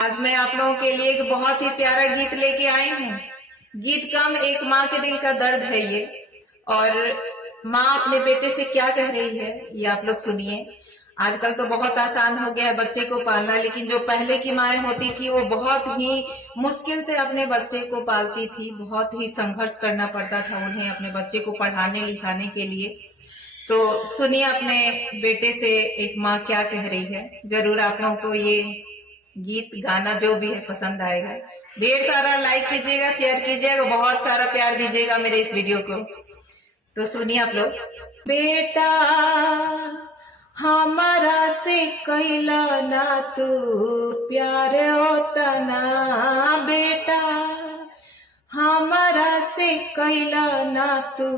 आज मैं आप लोगों के लिए एक बहुत ही प्यारा गीत लेके आई हूँ। गीत कम एक माँ के दिल का दर्द है ये, और माँ अपने बेटे से क्या कह रही है ये आप लोग सुनिए। आजकल तो बहुत आसान हो गया है बच्चे को पालना, लेकिन जो पहले की माएँ होती थी वो बहुत ही मुश्किल से अपने बच्चे को पालती थी। बहुत ही संघर्ष करना पड़ता था उन्हें अपने बच्चे को पढ़ाने लिखाने के लिए। तो सुनिए अपने बेटे से एक माँ क्या कह रही है। जरूर आप लोगों को ये गीत गाना जो भी है पसंद आएगा। ढेर सारा लाइक कीजिएगा, शेयर कीजिएगा, बहुत सारा प्यार दीजिएगा मेरे इस वीडियो को। तो सुनिए आप लोग। बेटा हमारा से कैला ना तू प्यार होता ना, बेटा हमारा से कैला ना तू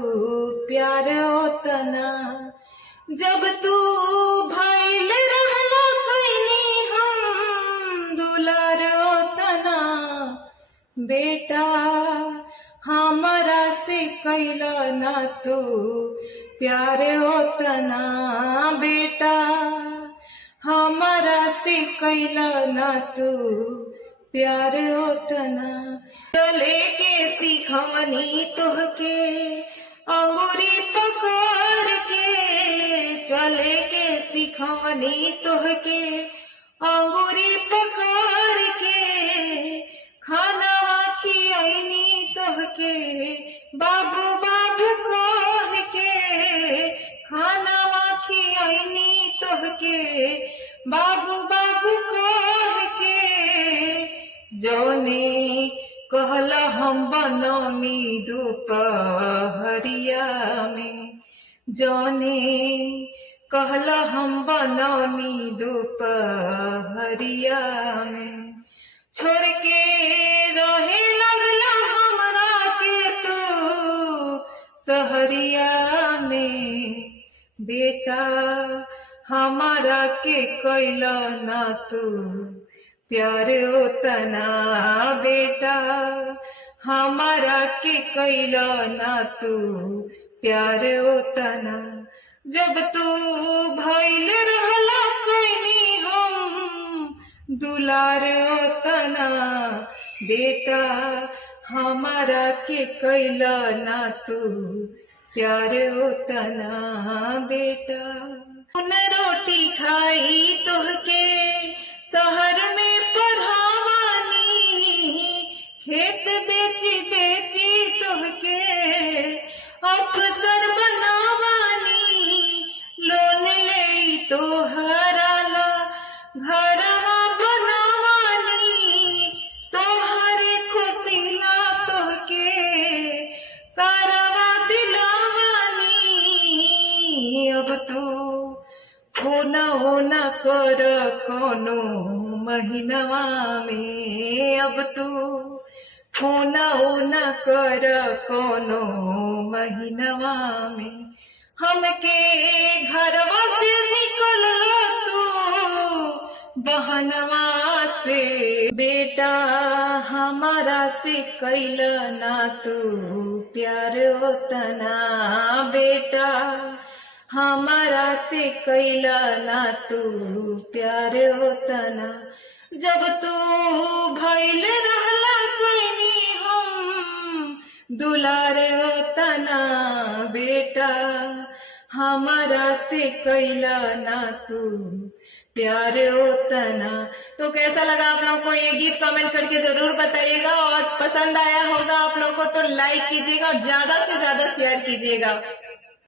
प्यार होता ना। जब तू भइल रहला कैनी हम दुलार होता ना, बेटा हमारा से कैला ना तू प्यार होता ना, बेटा हमारा से कैला ना तू प्यार होता ना। चले के सिखवनी तुहके अंगूरी पकड़ के, चले के सिखवनी तुहके अंगूरी पकड़ के, खाना खियनी तुहके बाबू बाबू कह के, खाना खियनी तुहके बाबू बाबू कह के। जौने कहला हम बनौनी दोपहरिया में, जौने कहला हम बनौनी दोपहरिया में, छोड़ के रहे लगला हमरा के तू सहरिया में। बेटा हमारा के कैला ना तू प्यार होता ना, बेटा हमारा के कैला ना तू प्यार होता ना। जब तू भइल रहला कैनी हम दुलार होता ना, बेटा हमारा के कैला ना तू प्यार होता ना, बेटा। उन रोटी खाई तुहके शहर में पढ़ावानी, खेत बेची बेची तुहके अफसर बनावानी, लोन ले तोहराला घरवा बनावानी, तोहरे खुशीला तुहके करवा दिलावानी। अब तू होना होना कर कोनो महीनवा में, अब तू होना होना कर कोनो महीनवा में, हमके घरवा से निकल तू बहनवा से। बेटा हमारा से कैला ना तू प्यार होता ना, बेटा हमारा से कैला ना तू प्यार होता ना। जब तू भइल रहला कैनी हम दुलार होता ना, बेटा हमारा से कैला ना तू प्यार होता ना। तो कैसा लगा आप लोगों को ये गीत कमेंट करके जरूर बताइएगा, और पसंद आया होगा आप लोगों को तो लाइक कीजिएगा और ज्यादा से ज्यादा शेयर कीजिएगा।